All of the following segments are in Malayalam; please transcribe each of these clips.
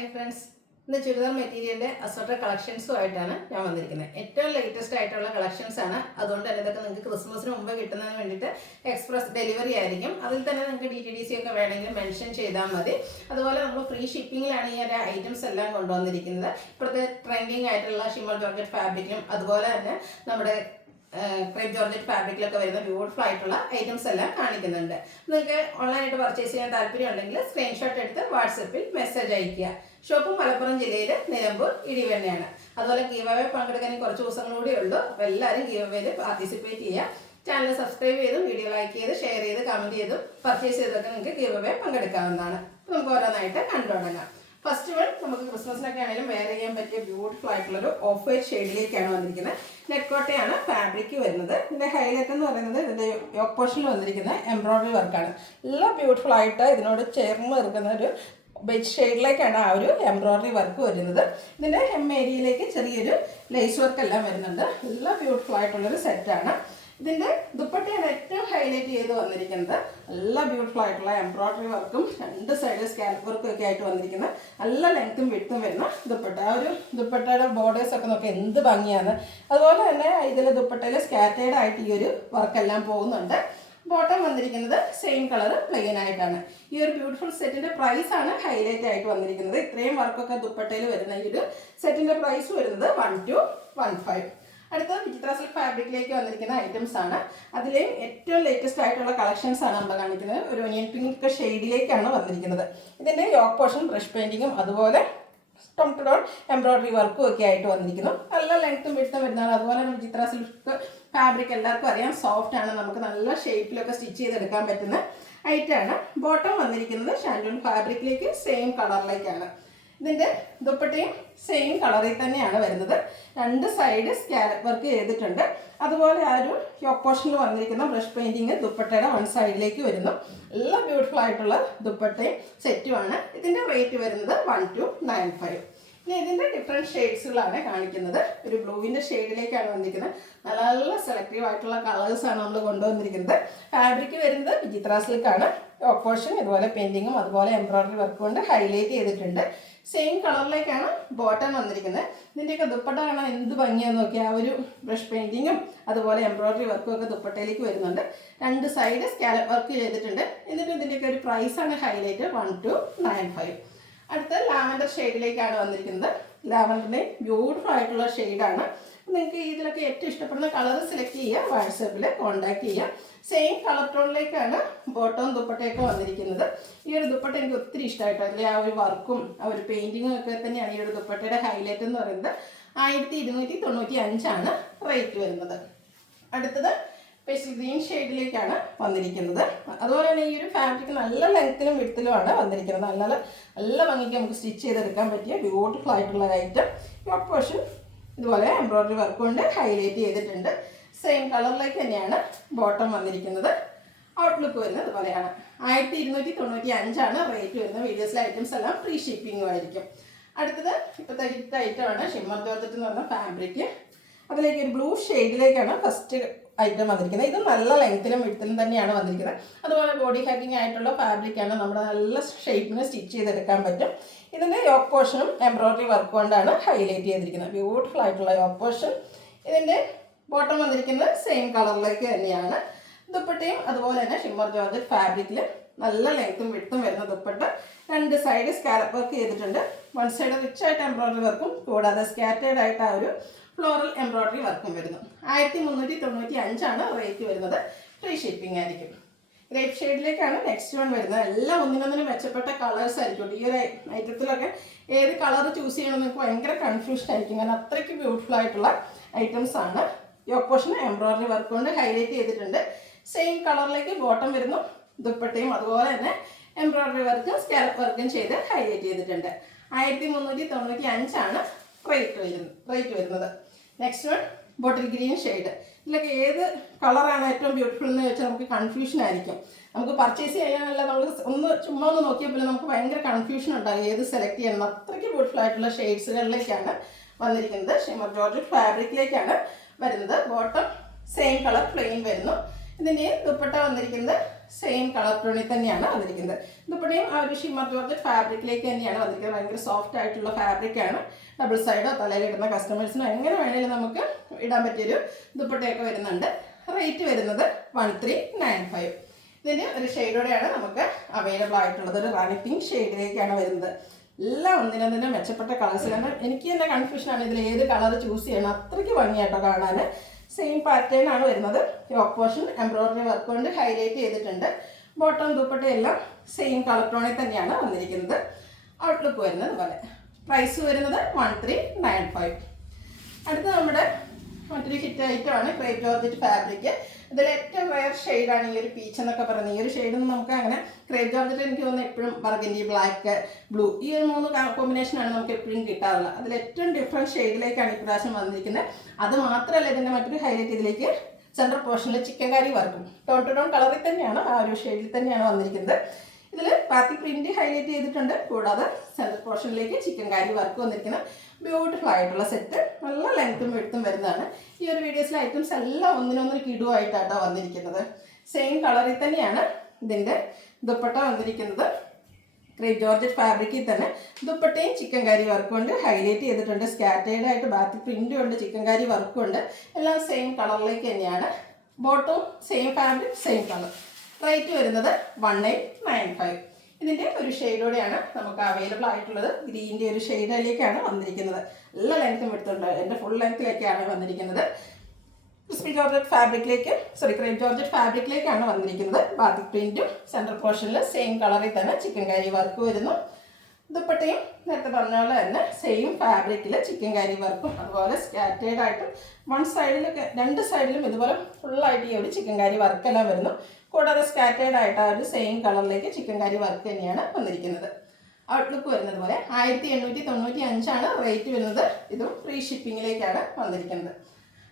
Hi friends, ഇന്ന് ചുരിദാർ മെറ്റീരിയലിന്റെ അസോർട്ടഡ് കളക്ഷൻസുമായിട്ടാണ് ഞാൻ വന്നിരിക്കുന്നത്. ഏറ്റവും ലേറ്റസ്റ്റ് ആയിട്ടുള്ള കളക്ഷൻസ് ആണ്. അതുകൊണ്ട് തന്നെ ഇതൊക്കെ നിങ്ങൾക്ക് ക്രിസ്മസിന് മുമ്പ് കിട്ടുന്നതിന് വേണ്ടിയിട്ട് എക്സ്പ്രസ് ഡെലിവറി ആയിരിക്കും. അതിൽ തന്നെ നിങ്ങൾക്ക് DTDC ഒക്കെ വേണമെങ്കിൽ മെൻഷൻ ചെയ്താൽ മതി. അതുപോലെ നമ്മൾ ഫ്രീ ഷിപ്പിങ്ങിലാണ് ഈ ഒരു ഐറ്റംസ് എല്ലാം കൊണ്ടുവന്നിരിക്കുന്നത്. ഇപ്പോഴത്തെ ട്രെൻഡിങ് ആയിട്ടുള്ള ഷിമ്മർ ജോർജറ്റ് ഫാബ്രിക്കും അതുപോലെ തന്നെ നമ്മുടെ ക്രേപ്പ് ജോർജറ്റ് ഫാബ്രിക്കിലൊക്കെ വരുന്ന ബ്യൂട്ടിഫുൾ ആയിട്ടുള്ള ഐറ്റംസ് എല്ലാം കാണിക്കുന്നുണ്ട്. നിങ്ങൾക്ക് ഓൺലൈനായിട്ട് പർച്ചേസ് ചെയ്യാൻ താല്പര്യം ഉണ്ടെങ്കിൽ സ്ക്രീൻഷോട്ട് എടുത്ത് വാട്സപ്പിൽ മെസ്സേജ് അയയ്ക്കുക. ഷോപ്പ് മലപ്പുറം ജില്ലയിൽ നിലമ്പൂർ ഇടിവണ്ണയാണ്. അതുപോലെ ഗീവ് അവേ പങ്കെടുക്കാൻ കുറച്ച് ദിവസങ്ങൾ കൂടി ഉള്ളൂ. അപ്പോൾ എല്ലാവരും ഗീവ് അവേയിൽ പാർട്ടിസിപ്പേറ്റ് ചെയ്യുക. ചാനൽ സബ്സ്ക്രൈബ് ചെയ്തും വീഡിയോ ലൈക്ക് ചെയ്ത് ഷെയർ ചെയ്ത് കമൻറ്റ് ചെയ്തും പർച്ചേസ് ചെയ്തൊക്കെ നിങ്ങൾക്ക് ഗീവ് അവേ പങ്കെടുക്കാവുന്നതാണ്. നമുക്ക് ഓരോന്നായിട്ട് കണ്ടു തുടങ്ങാം. ഫസ്റ്റ് വൺ നമുക്ക് ക്രിസ്മസിനൊക്കെ ആണെങ്കിലും വെയർ ചെയ്യാൻ പറ്റിയ ബ്യൂട്ടിഫുൾ ആയിട്ടുള്ളൊരു ഓഫ് വൈറ്റ് ഷെയ്ഡിലേക്കാണ് വന്നിരിക്കുന്നത്. നെക്കോട്ടയാണ് ഫാബ്രിക് വരുന്നത്. ഇതിൻ്റെ ഹൈലൈറ്റ് എന്ന് പറയുന്നത് ഇതിൻ്റെ യോക്ക് പോർഷനിൽ വന്നിരിക്കുന്ന എംബ്രോയ്ഡറി വർക്കാണ്. എല്ലാം ബ്യൂട്ടിഫുൾ ആയിട്ട് ഇതിനോട് ചേർന്ന് നിൽക്കുന്ന ഒരു ബെഡ് ഷെയ്ഡിലേക്കാണ് ആ ഒരു എംബ്രോയ്ഡറി വർക്ക് വരുന്നത്. ഇതിൻ്റെ hem ഏരിയയിലേക്ക് ചെറിയൊരു ലേസ് വർക്ക് എല്ലാം വരുന്നുണ്ട്. എല്ലാം ബ്യൂട്ടിഫുൾ ആയിട്ടുള്ളൊരു സെറ്റാണ്. ഇതിൻ്റെ ദുപ്പട്ടയാണ് ഏറ്റവും ഹൈലൈറ്റ് ചെയ്ത് വന്നിരിക്കുന്നത്. നല്ല ബ്യൂട്ടിഫുൾ ആയിട്ടുള്ള എംബ്രോയ്ഡറി വർക്കും രണ്ട് സൈഡ് സ്കാൽപ്പ് വർക്കും ഒക്കെ ആയിട്ട് വന്നിരിക്കുന്ന നല്ല ലെങ്ത്തും വിഡ്ത്തും വരുന്ന ദുപ്പട്ട. ആ ഒരു ദുപ്പട്ടയുടെ ബോർഡേഴ്സ് ഒക്കെ നോക്കി എന്ത് ഭംഗിയാണ്. അതുപോലെ തന്നെ ഇതിൽ ദുപ്പട്ടയിൽ സ്കാറ്റേഡ് ആയിട്ട് ഈ ഒരു വർക്കെല്ലാം പോകുന്നുണ്ട്. ബോട്ടം വന്നിരിക്കുന്നത് സെയിം കളർ പ്ലെയിൻ ആയിട്ടാണ്. ഈ ഒരു ബ്യൂട്ടിഫുൾ സെറ്റിന്റെ പ്രൈസ് ആണ് ഹൈലൈറ്റ് ആയിട്ട് വന്നിരിക്കുന്നത്. ഇത്രയും വർക്കൊക്കെ ദുപ്പട്ടയിൽ വരുന്ന ഈ ഒരു സെറ്റിന്റെ പ്രൈസ് വരുന്നത് 1215. അടുത്തത് വിചിത്ര സിൽക്ക് ഫാബ്രിക്കിലേക്ക് വന്നിരിക്കുന്ന ഐറ്റംസ് ആണ്. അതിലെയും ഏറ്റവും ലേറ്റസ്റ്റ് ആയിട്ടുള്ള കളക്ഷൻസ് ആണ് നമ്മൾ കാണിക്കുന്നത്. ഒരു ഒനിയൻ പിങ്ക് ഷെയ്ഡിലേക്കാണ് വന്നിരിക്കുന്നത്. ഇതിന്റെ യോക്ക് പോർഷൻ ബ്രഷ് പെയിന്റിങ്ങും അതുപോലെ ടോൺ ടു ടോൺ എംബ്രോയ്ഡറി വർക്കും ഒക്കെ ആയിട്ട് വന്നിരിക്കുന്നു. നല്ല ലെങ്ത്തും വിഡ്ത്തും വരുന്നതാണ്. അതുപോലെ തന്നെ വിചിത്ര സിൽക്ക് ഫാബ്രിക് എല്ലാവർക്കും അറിയാം, സോഫ്റ്റ് ആണ്. നമുക്ക് നല്ല ഷേപ്പിലൊക്കെ സ്റ്റിച്ച് ചെയ്തെടുക്കാൻ പറ്റുന്ന ഐറ്റമാണ്. ബോട്ടം വന്നിരിക്കുന്നത് ഷാൻഡൂൺ ഫാബ്രിക്കിലേക്ക് സെയിം കളറിലേക്കാണ്. ഇതിൻ്റെ ദുപ്പട്ടയും സെയിം കളറിൽ തന്നെയാണ് വരുന്നത്. രണ്ട് സൈഡ് സ്കാലപ്പ് വർക്ക് ചെയ്തിട്ടുണ്ട്. അതുപോലെ ആ ഒരു യോക്ക് പോർഷനിൽ വന്നിരിക്കുന്ന ബ്രഷ് പെയിന്റിങ് ദുപ്പട്ടയുടെ വൺ സൈഡിലേക്ക് വരുന്നു. എല്ലാം ബ്യൂട്ടിഫുൾ ആയിട്ടുള്ള ദുപ്പട്ടയും സെറ്റുമാണ്. ഇതിൻ്റെ റേറ്റ് വരുന്നത് 1295. ഇനി ഇതിൻ്റെ ഡിഫറെൻറ്റ് ഷെയ്ഡ്സുകളാണ് കാണിക്കുന്നത്. ഒരു ബ്ലൂവിൻ്റെ ഷെയ്ഡിലേക്കാണ് വന്നിരിക്കുന്നത്. നല്ല നല്ല സെലക്റ്റീവ് ആയിട്ടുള്ള കളേഴ്സാണ് നമ്മൾ കൊണ്ടുവന്നിരിക്കുന്നത്. ഫാബ്രിക് വരുന്നത് വിചിത്ര സിൽക്കാണ്. യോക്ക് പോർഷൻ ഇതുപോലെ പെയിന്റിങ്ങും അതുപോലെ എംബ്രോയ്ഡറി വർക്കും കൊണ്ട് ഹൈലൈറ്റ് ചെയ്തിട്ടുണ്ട്. സെയിം കളറിലേക്കാണ് ബോട്ടം വന്നിരിക്കുന്നത്. ഇതിൻ്റെയൊക്കെ ദുപ്പട്ട കാണാൻ എന്ത് ഭംഗിയാന്ന് നോക്കി. ആ ഒരു ബ്രഷ് പെയിന്റിങ്ങും അതുപോലെ എംബ്രോയ്ഡറി വർക്കും ഒക്കെ ദുപ്പട്ടയിലേക്ക് വരുന്നുണ്ട്. രണ്ട് സൈഡ് സ്കാലപ്പ് വർക്ക് ചെയ്തിട്ടുണ്ട്. എന്നിട്ട് ഇതിൻ്റെയൊക്കെ ഒരു പ്രൈസാണ് ഹൈലൈറ്റ് 1295. അടുത്ത ലാവൻഡർ ഷെയ്ഡിലേക്കാണ് വന്നിരിക്കുന്നത്. ലാവൻഡറിൻ്റെ ബ്യൂട്ടിഫുൾ ആയിട്ടുള്ള ഷെയ്ഡാണ്. നിങ്ങൾക്ക് ഇതിലൊക്കെ ഏറ്റവും ഇഷ്ടപ്പെടുന്ന കളർ സെലക്ട് ചെയ്യുക, വാട്സാപ്പിൽ കോൺടാക്ട് ചെയ്യുക. സെയിം കളർ ടോണിലേക്കാണ് ബോട്ടവും ദുപ്പട്ടയൊക്കെ വന്നിരിക്കുന്നത്. ഈ ഒരു ദുപ്പട്ട എനിക്ക് ഒത്തിരി ഇഷ്ടമായിട്ടോ. അതിലെ ആ ഒരു വർക്കും ആ ഒരു പെയിൻറ്റിങ്ങും ഒക്കെ തന്നെയാണ് ഈ ഒരു ദുപ്പട്ടയുടെ ഹൈലൈറ്റ് എന്ന് പറയുന്നത്. 1295 റേറ്റ് വരുന്നത്. അടുത്തത് പേസ്റ്റൽ ഗ്രീൻ ഷെയ്ഡിലേക്കാണ് വന്നിരിക്കുന്നത്. അതുപോലെ തന്നെ ഈ ഒരു ഫാബ്രിക് നല്ല ലെങ്ത്തിലും വിഡ്ത്തിലുമാണ് വന്നിരിക്കുന്നത്. നല്ല ഭംഗിക്ക് നമുക്ക് സ്റ്റിച്ച് ചെയ്തെടുക്കാൻ പറ്റിയ ബ്യൂട്ടിഫുൾ ആയിട്ടുള്ള ഐറ്റം. യോക്ക് പോർഷൻ ഇതുപോലെ എംബ്രോയ്ഡറി വർക്ക് കൊണ്ട് ഹൈലൈറ്റ് ചെയ്തിട്ടുണ്ട്. സെയിം കളറിലേക്ക് തന്നെയാണ് ബോട്ടം വന്നിരിക്കുന്നത്. ഔട്ട്ലുക്ക് വരുന്നത് ഇതുപോലെയാണ്. 1295 റേറ്റ് വരുന്നത്. വീഡിയോസിലെ ഐറ്റംസ് എല്ലാം ഫ്രീ ഷിപ്പിങ്ങും ആയിരിക്കും. അടുത്തത് ഇപ്പോഴത്തെ ഹിറ്റ് ഐറ്റമാണ് ഷിമ്മർ ജോർജറ്റ് എന്ന് പറഞ്ഞ ഫാബ്രിക്. അതിലേക്ക് ഒരു ബ്ലൂ ഷെയ്ഡിലേക്കാണ് ഫസ്റ്റ് ഐറ്റം വന്നിരിക്കുന്നത്. ഇത് നല്ല ലെങ്ത്തിലും വിഡ്ത്തിലും തന്നെയാണ് വന്നിരിക്കുന്നത്. അതുപോലെ ബോഡി ഹാക്കിംഗ് ആയിട്ടുള്ള ഫാബ്രിക്കാണ്. നമ്മുടെ നല്ല ഷേപ്പിന് സ്റ്റിച്ച് ചെയ്തെടുക്കാൻ പറ്റും. ഇതിൻ്റെ യോക്ക് പോർഷനും എംബ്രോയ്ഡറി വർക്ക് കൊണ്ടാണ് ഹൈലൈറ്റ് ചെയ്തിരിക്കുന്നത്. ബ്യൂട്ടിഫുൾ ആയിട്ടുള്ള യോക്ക് പോർഷൻ. ഇതിൻ്റെ ബോട്ടം വന്നിരിക്കുന്നത് സെയിം കളറിലേക്ക് തന്നെയാണ്. ദുപ്പട്ടയും അതുപോലെ തന്നെ ഷിമ്മർ ജോർജറ്റ് ഫാബ്രിക്കിൽ നല്ല ലെങ്ത്തും വിഡ്ത്തും വരുന്ന ദുപ്പട്ട. രണ്ട് സൈഡ് സ്കാലപ്പ് വർക്ക് ചെയ്തിട്ടുണ്ട്. വൺ സൈഡ് റിച്ച് ആയിട്ട് എംബ്രോയ്ഡറി വർക്കും കൂടാതെ സ്കാറ്റേഡ് ആയിട്ട് ആ ഒരു ഫ്ലോറൽ എംബ്രോയ്ഡറി വർക്കും വരുന്നു. 1395 റേറ്റ് വരുന്നത്. ഫ്രീ ഷിപ്പിംഗ് ആയിരിക്കും. ഗ്രേപ്പ് ഷെയ്ഡിലേക്കാണ് നെക്സ്റ്റ് വൺ വരുന്നത്. എല്ലാം ഒന്നിനൊന്നിനും മെച്ചപ്പെട്ട കളേഴ്സ് ആയിരിക്കും. ഈ ഒരു ഐറ്റത്തിലൊക്കെ ഏത് കളർ ചൂസ് ചെയ്യണമെന്ന് നിങ്ങൾക്ക് ഭയങ്കര കൺഫ്യൂഷൻ ആയിരിക്കും. കാരണം അത്രയ്ക്ക് ബ്യൂട്ടിഫുൾ ആയിട്ടുള്ള ഐറ്റംസ് ആണ്. യോക്ക് പോർഷൻ എംബ്രോയ്ഡറി വർക്ക് കൊണ്ട് ഹൈലൈറ്റ് ചെയ്തിട്ടുണ്ട്. സെയിം കളറിലേക്ക് ബോട്ടം വരുന്നു. ദുപ്പട്ടയും അതുപോലെ തന്നെ എംബ്രോയ്ഡറി വർക്കും സ്കാലപ്പ് വർക്കും ചെയ്ത് ഹൈലൈറ്റ് ചെയ്തിട്ടുണ്ട്. 1395 റേറ്റ് വരുന്നത്. Next one bottle green shade. ഇതിലൊക്കെ ഏത് കളറാണ് ഏറ്റവും ബ്യൂട്ടിഫുൾ എന്ന് വെച്ചാൽ നമുക്ക് കൺഫ്യൂഷൻ ആയിരിക്കും. നമുക്ക് പർച്ചേസ് ചെയ്യാനല്ല, നമ്മൾ ചുമ്മാ ഒന്ന് നോക്കിയപ്പോൾ നമുക്ക് ഭയങ്കര കൺഫ്യൂഷൻ ഉണ്ടാകും ഏത് സെലക്ട് ചെയ്യണം. അത്രയ്ക്ക് ബ്യൂട്ടിഫുൾ ആയിട്ടുള്ള ഷെയ്ഡ്സുകളിലേക്കാണ് വന്നിരിക്കുന്നത്. ഷിമ്മർ ജോർജറ്റ് ഫാബ്രിക്കിലേക്കാണ് വരുന്നത്. ബോട്ടം സെയിം കളർ പ്ലെയിൻ വരുന്നു. ഇതിൻ്റെ ദുപ്പട്ട വന്നിരിക്കുന്നത് സെയിം കളർ ടോണിൽ തന്നെയാണ് വന്നിരിക്കുന്നത്. ദുപ്പട്ടയും ആ ഒരു ഷിമ്മർ ജോർജറ്റ് ഫാബ്രിക്കിലേക്ക് തന്നെയാണ് വന്നിരിക്കുന്നത്. ഭയങ്കര സോഫ്റ്റ് ആയിട്ടുള്ള ഫാബ്രിക്കാണ്. ഡബിൾ സൈഡോ തലയിലിടുന്ന കസ്റ്റമേഴ്സിനോ എങ്ങനെ വേണമെങ്കിലും നമുക്ക് ഇടാൻ പറ്റിയൊരു ദുപ്പട്ടയൊക്കെ വരുന്നുണ്ട്. റേറ്റ് വരുന്നത് 1395. ഇതിൻ്റെ ഒരു ഷെയ്ഡോടെയാണ് നമുക്ക് അവൈലബിൾ ആയിട്ടുള്ളത്. ഒരു റാണി പിങ്ക് ഷെയ്ഡിലേക്കാണ് വരുന്നത്. എല്ലാം ഒന്നിനൊന്നിനും മെച്ചപ്പെട്ട കളേഴ്സ്. കാരണം എനിക്ക് തന്നെ കൺഫ്യൂഷനാണ് ഇതിൽ ഏത് കളർ ചൂസ് ചെയ്യണം. അത്രയ്ക്ക് ഭംഗിയായിട്ടോ കാണാൻ. സെയിം പാറ്റേൺ ആണ് വരുന്നത്. യോക്ക് പോർഷൻ എംബ്രോയിഡറി വർക്ക് കൊണ്ട് ഹൈലൈറ്റ് ചെയ്തിട്ടുണ്ട്. ബോട്ടം ദുപ്പട്ടയെല്ലാം സെയിം കളർ ടോണിൽ തന്നെയാണ് വന്നിരിക്കുന്നത്. ഔട്ട്ലുക്ക് വരുന്നത് പോലെ. പ്രൈസ് വരുന്നത് 1395. അടുത്ത നമ്മുടെ മറ്റൊരു ഹിറ്റ് ഐറ്റമാണ് ക്രേപ്പ് ജോർജറ്റ് ഫാബ്രിക്. ഇതിൽ ഏറ്റവും റയർ ഷെയ്ഡാണ് ഈ ഒരു പീച്ച് എന്നൊക്കെ പറയുന്നത്. ഈ ഒരു ഷെയ്ഡൊന്നും നമുക്ക് അങ്ങനെ ക്രേപ്പ് ജോർജറ്റ് എനിക്ക് തോന്നുന്നു എപ്പോഴും ബർഗൻഡി, ബ്ലാക്ക്, ബ്ലൂ ഈ ഒരു 3 കോമ്പിനേഷനാണ് നമുക്ക് എപ്പോഴും കിട്ടാറുള്ളത്. അതിൽ ഏറ്റവും ഡിഫറൻറ്റ് ഷെയ്ഡിലേക്കാണ് ഇപ്രാവശ്യം വന്നിരിക്കുന്നത്. അത് മാത്രമല്ല ഇതിൻ്റെ മറ്റൊരു ഹൈലൈറ്റ് ഇതിലേക്ക് സെൻട്രൽ പോർഷനിൽ ചിക്കൻ കറി വർക്കും ടോൺ ടു ടോൺ കളറിൽ തന്നെയാണ് ആ ഒരു ഷെയ്ഡിൽ തന്നെയാണ് വന്നിരിക്കുന്നത്. ഇതിൽ ബാത്തിക് പ്രിന്റ് ഹൈലൈറ്റ് ചെയ്തിട്ടുണ്ട്. കൂടാതെ സെൻട്രൽ പോർഷനിലേക്ക് ചിക്കൻ കറി വർക്ക് വന്നിരിക്കുന്ന ബ്യൂട്ടിഫുൾ ആയിട്ടുള്ള സെറ്റ്. നല്ല ലെങ്ത്തും വെടുത്തും വരുന്നതാണ്. ഈ ഒരു വീഡിയോസിലെ ഐറ്റംസ് എല്ലാം ഒന്നിനൊന്നിന് കിടുവായിട്ടാണ് വന്നിരിക്കുന്നത്. സെയിം കളറിൽ തന്നെയാണ് ഇതിൻ്റെ ദുപ്പട്ട വന്നിരിക്കുന്നത്. ക്രേപ്പ് ജോർജറ്റ് ഫാബ്രിക്കിൽ തന്നെ ദുപ്പട്ടയും ചിക്കൻ കറി വർക്കും കൊണ്ട് ഹൈലൈറ്റ് ചെയ്തിട്ടുണ്ട്. സ്കാറ്റേർഡ് ആയിട്ട് ബാത്തിക് പ്രിന്റും ഉണ്ട്, ചിക്കൻ കറി വർക്കും ഉണ്ട്. എല്ലാം സെയിം കളറിലേക്ക് തന്നെയാണ്. ബോട്ടവും same fabric, same colour. Rate വരുന്നത് 1895. ഇതിൻ്റെ ഒരു ഷെയ്ഡോടെയാണ് നമുക്ക് അവൈലബിൾ ആയിട്ടുള്ളത്. ഗ്രീൻ്റെ ഒരു ഷെയ്ഡിലേക്കാണ് വന്നിരിക്കുന്നത്. എല്ലാ ലെങ്ത്തും എടുത്തുണ്ട്. എൻ്റെ ഫുൾ ലെങ്ത്തിലേക്കാണ് വന്നിരിക്കുന്നത്. ക്രിസ്പി ജോർജറ്റ് ഫാബ്രിക്കിലേക്ക് ക്രേപ്പ് ജോർജറ്റ് ഫാബ്രിക്കിലേക്കാണ് വന്നിരിക്കുന്നത്. ബാത്തിക് പ്രിന്റും സെൻട്രൽ പോർഷനിൽ സെയിം കളറിൽ തന്നെ ചിക്കൻ കറി വർക്ക് വരുന്നു. ദുപ്പട്ടയും നേരത്തെ പറഞ്ഞ പോലെ തന്നെ സെയിം ഫാബ്രിക്കിൽ ചിക്കൻ കറി വർക്കും അതുപോലെ സ്കാറ്റേർഡ് ആയിട്ടും രണ്ട് സൈഡിലും ഇതുപോലെ ഫുള്ളായിട്ട് ഈ ഒരു ചിക്കൻ കറി വർക്കെല്ലാം വരുന്നു. കൂടാതെ സ്കാറ്റേർഡ് ആയിട്ട് ആ ഒരു സെയിം കളറിലേക്ക് ചിക്കൻ കറി വർക്ക് തന്നെയാണ് വന്നിരിക്കുന്നത്. ഔട്ട്ലുക്ക് വരുന്നത് പോലെ 1895 റേറ്റ് വരുന്നത്. ഇതും ഫ്രീ ഷിപ്പിങ്ങിലേക്കാണ് വന്നിരിക്കുന്നത്.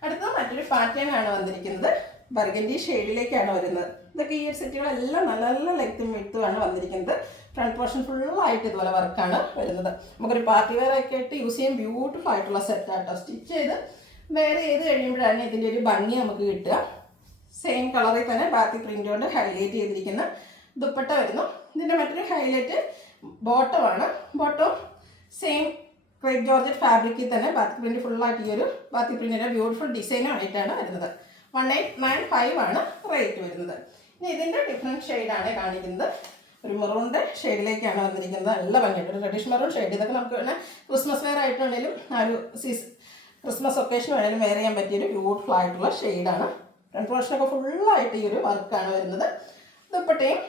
അടുത്ത മറ്റൊരു പാറ്റേൺ ആണ് വന്നിരിക്കുന്നത്. ബർഗൻഡി ഷെയ്ഡിലേക്കാണ് വരുന്നത്. ഇതൊക്കെ ഈ ഒരു സെറ്റുകളെല്ലാം നല്ല നല്ല ലെങ്ത്തും വിട്ടുമാണ് വന്നിരിക്കുന്നത്. ഫ്രണ്ട് പോർഷൻ ഫുള്ളായിട്ട് ഇതുപോലെ വർക്കാണ് വരുന്നത്. നമുക്കൊരു പാർട്ടി വെയർ ഒക്കെ ആയിട്ട് യൂസ് ചെയ്യാൻ ബ്യൂട്ടിഫുൾ ആയിട്ടുള്ള സെറ്റാട്ടോ. സ്റ്റിച്ച് ചെയ്ത് വേറെ ചെയ്ത് കഴിയുമ്പോഴാണ് ഇതിൻ്റെ ഒരു ഭംഗി നമുക്ക് കിട്ടുക. സെയിം കളറിൽ തന്നെ ബാത്തി പ്രിന്റ് കൊണ്ട് ഹൈലൈറ്റ് ചെയ്തിരിക്കുന്ന ദുപ്പട്ട വരുന്നു. ഇതിൻ്റെ മറ്റൊരു ഹൈലൈറ്റ് ബോട്ടമാണ്. ബോട്ടം സെയിം ക്രേപ്പ് ജോർജറ്റ് ഫാബ്രിക്കിൽ തന്നെ ബാത്തി പ്രിന്റ് ഫുള്ളായിട്ട് ഈ ഒരു ബാത്തി പ്രിന്റിൻ്റെ ബ്യൂട്ടിഫുൾ ഡിസൈനായിട്ടാണ് വരുന്നത്. 1895 റേറ്റ് വരുന്നത്. ഇനി ഇതിൻ്റെ ഡിഫറെൻറ്റ് ഷെയ്ഡാണ് കാണിക്കുന്നത്. ഒരു മെറൂണിൻ്റെ ഷെയ്ഡിലേക്കാണ് വന്നിരിക്കുന്നത്. നല്ല ഭംഗിയായിട്ട് ഒരു റെഡിഷ് മെറൂൺ ഷെയ്ഡ്. ഇതൊക്കെ നമുക്ക് വേണേൽ ക്രിസ്മസ് വെയർ ആയിട്ടുണ്ടെങ്കിലും ആ ഒരു ക്രിസ്മസ് ഒക്കേഷൻ വേണേലും വെയർ ചെയ്യാൻ പറ്റിയൊരു ബ്യൂട്ടിഫുൾ ആയിട്ടുള്ള ഷെയ്ഡാണ്. ഫ്രണ്ട് പോർഷനൊക്കെ ഫുള്ളായിട്ട് ഈ ഒരു വർക്കാണ് വരുന്നത്. ദുപ്പട്ടയും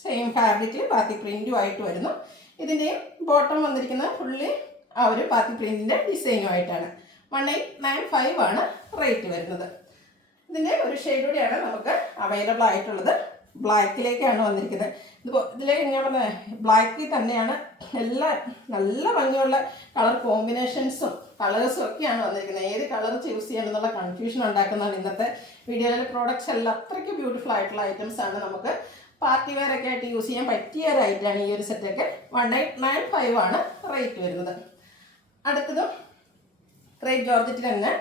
സെയിം ഫാബ്രിക്കിൽ ബാത്തി പ്രിൻറ്റുമായിട്ട് വരുന്നു. ഇതിൻ്റെയും ബോട്ടം വന്നിരിക്കുന്നത് ഫുള്ളി ആ ഒരു ബാത്തി പ്രിൻറ്റിൻ്റെ ഡിസൈനുമായിട്ടാണ്. 1895 റേറ്റ് വരുന്നത്. ഇതിൻ്റെ ഒരു ഷെയ്ഡ് കൂടിയാണ് നമുക്ക് അവൈലബിൾ ആയിട്ടുള്ളത്. ബ്ലാക്കിലേക്കാണ് വന്നിരിക്കുന്നത്. ഇതിലേക്ക് ഞാൻ പറഞ്ഞത് ബ്ലാക്കിൽ തന്നെയാണ് നല്ല ഭംഗിയുള്ള കളർ കോമ്പിനേഷൻസും കളേഴ്സും ഒക്കെയാണ് വന്നിരിക്കുന്നത്. ഏത് കളർ ചൂസ് ചെയ്യണം എന്നുള്ള കൺഫ്യൂഷൻ ഉണ്ടാക്കുന്നതാണ് ഇന്നത്തെ വീഡിയോയിലെ പ്രോഡക്റ്റ്സ് എല്ലാം. അത്രയ്ക്ക് ബ്യൂട്ടിഫുൾ ആയിട്ടുള്ള ഐറ്റംസ് ആണ്. നമുക്ക് പാർട്ടി വെയർ ഒക്കെ ആയിട്ട് യൂസ് ചെയ്യാൻ പറ്റിയ ഒരു ഐറ്റമാണ് ഈ ഒരു സെറ്റൊക്കെ. 1895 റേറ്റ് വരുന്നത്. അടുത്തതും ക്രേപ്പ് ജോർജറ്റിൽ തന്നെ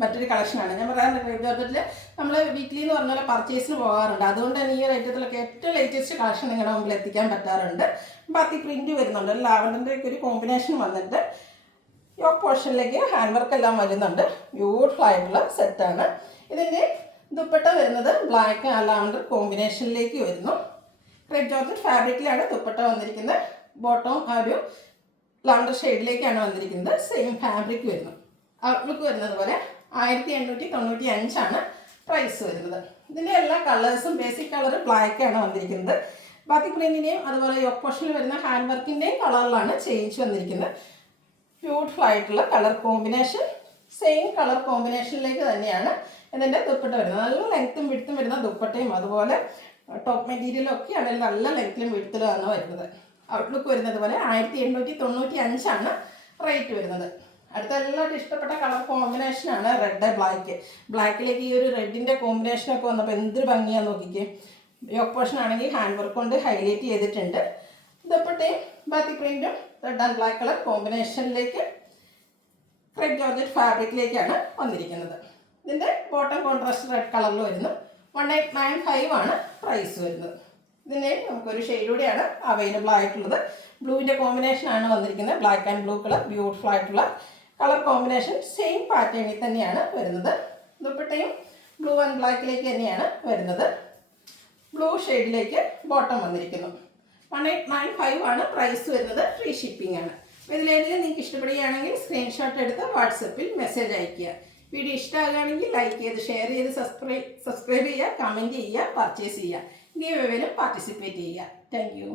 മറ്റൊരു കളക്ഷനാണ്. ഞാൻ പറയാറുണ്ട് ക്രേപ്പ് ജോർജറ്റിൽ നമ്മൾ വീക്ക്ലി എന്ന് പറഞ്ഞ പോലെ പർച്ചേസിന് പോകാറുണ്ട്. അതുകൊണ്ട് തന്നെ ഈ ഒരു ഐറ്റത്തിലൊക്കെ ഏറ്റവും ലേറ്റസ്റ്റ് കളക്ഷൻ നിങ്ങളുടെ മുമ്പിൽ എത്തിക്കാൻ പറ്റാറുണ്ട്. ബാത്തി പ്രിന്റ് വരുന്നുണ്ട്. ലാവൻഡറിൻ്റെ ഒക്കെ ഒരു കോമ്പിനേഷൻ വന്നിട്ട് യോക്ക് പോർഷനിലേക്ക് ഹാൻഡ് വർക്ക് എല്ലാം വരുന്നുണ്ട്. ബ്യൂട്ടിഫുൾ ആയിട്ടുള്ള സെറ്റാണ്. ഇതിൻ്റെ ദുപ്പട്ട വരുന്നത് ബ്ലാക്ക് ലാവൻഡർ കോമ്പിനേഷനിലേക്ക് വരുന്നു. ക്രേപ്പ് ജോർജറ്റ് ഫാബ്രിക്കിലാണ് ദുപ്പട്ട വന്നിരിക്കുന്നത്. ബോട്ടം ആ ഒരു ലാവൻഡർ ഷെയ്ഡിലേക്കാണ് വന്നിരിക്കുന്നത്. സെയിം ഫാബ്രിക് വരുന്നു. ഔട്ട്ലുക്ക് വരുന്നത് പോലെ 1895 പ്രൈസ് വരുന്നത്. ഇതിൻ്റെ എല്ലാ കളേഴ്സും ബേസിക് കളർ ബ്ലാക്ക് ആണ് വന്നിരിക്കുന്നത്. ബാത്തി പ്രിന്റിൻ്റെയും അതുപോലെ യോക്ക് പോർഷനിൽ വരുന്ന ഹാൻഡ് വർക്കിൻ്റെയും കളറിലാണ് ചേഞ്ച് വന്നിരിക്കുന്നത്. ബ്യൂട്ടിഫുൾ ആയിട്ടുള്ള കളർ കോമ്പിനേഷൻ. സെയിം കളർ കോമ്പിനേഷനിലേക്ക് തന്നെയാണ് ഇതിൻ്റെ ദുപ്പട്ട വരുന്നത്. നല്ല ലെങ്ത്തും വിടുത്തും വരുന്ന ദുപ്പട്ടയും അതുപോലെ ടോപ്പ് മെറ്റീരിയലും ഒക്കെ ആണെങ്കിൽ നല്ല ലെങ്ത്തിലും വിടുത്തിലുമാണ് വരുന്നത്. ഔട്ട്ലുക്ക് വരുന്നത് പോലെ 1895 റേറ്റ് വരുന്നത്. അടുത്ത എല്ലാവർക്കും ഇഷ്ടപ്പെട്ട കളർ കോമ്പിനേഷനാണ് റെഡ് ബ്ലാക്ക്. ബ്ലാക്കിലേക്ക് ഈ ഒരു റെഡിൻ്റെ കോമ്പിനേഷനൊക്കെ വന്നപ്പോൾ എന്തൊരു ഭംഗിയാന്ന് നോക്കിക്കേ. യോക്ക് പോർഷൻ ആണെങ്കിൽ ഹാൻഡ് വർക്ക് കൊണ്ട് ഹൈലൈറ്റ് ചെയ്തിട്ടുണ്ട്. ദുപ്പട്ടയും ബാത്തി പ്രിന്റും റെഡ് ആൻഡ് ബ്ലാക്ക് കളർ കോമ്പിനേഷനിലേക്ക് ക്രേപ്പ് ജോർജറ്റ് ഫാബ്രിക്കിലേക്കാണ് വന്നിരിക്കുന്നത്. ഇതിൻ്റെ ബോട്ടം കോൺട്രാസ്റ്റ് റെഡ് കളറിൽ വരുന്നു. 1895 പ്രൈസ് വരുന്നത്. ഇതിന് നമുക്കൊരു ഷെയ്ഡ് കൂടിയാണ് അവൈലബിൾ ആയിട്ടുള്ളത്. ബ്ലൂവിൻ്റെ കോമ്പിനേഷനാണ് വന്നിരിക്കുന്നത്. Black and blue colour, beautiful ആയിട്ടുള്ള കളർ കോമ്പിനേഷൻ. സെയിം പാറ്റേണിൽ തന്നെയാണ് വരുന്നത്. ദുപ്പട്ടയും ബ്ലൂ ആൻഡ് ബ്ലാക്കിലേക്ക് തന്നെയാണ് വരുന്നത്. ബ്ലൂ ഷെയ്ഡിലേക്ക് ബോട്ടം വന്നിരിക്കുന്നു. 1895 ആണ് പ്രൈസ് വരുന്നത്. ഫ്രീ ഷിപ്പിംഗ് ആണ്. അപ്പോൾ ഇതിലേതെങ്കിലും നിങ്ങൾക്ക് ഇഷ്ടപ്പെടുകയാണെങ്കിൽ സ്ക്രീൻഷോട്ട് എടുത്ത് വാട്സപ്പിൽ മെസ്സേജ് അയയ്ക്കുക. വീഡിയോ ഇഷ്ടമാകുകയാണെങ്കിൽ ലൈക്ക് ചെയ്ത്, ഷെയർ ചെയ്ത്, സബ്സ്ക്രൈബ് ചെയ്യുക, കമൻറ്റ് ചെയ്യുക, പർച്ചേസ് ചെയ്യുക. ഗീവ് എവേയിലും പാർട്ടിസിപ്പേറ്റ് ചെയ്യുക. Thank you.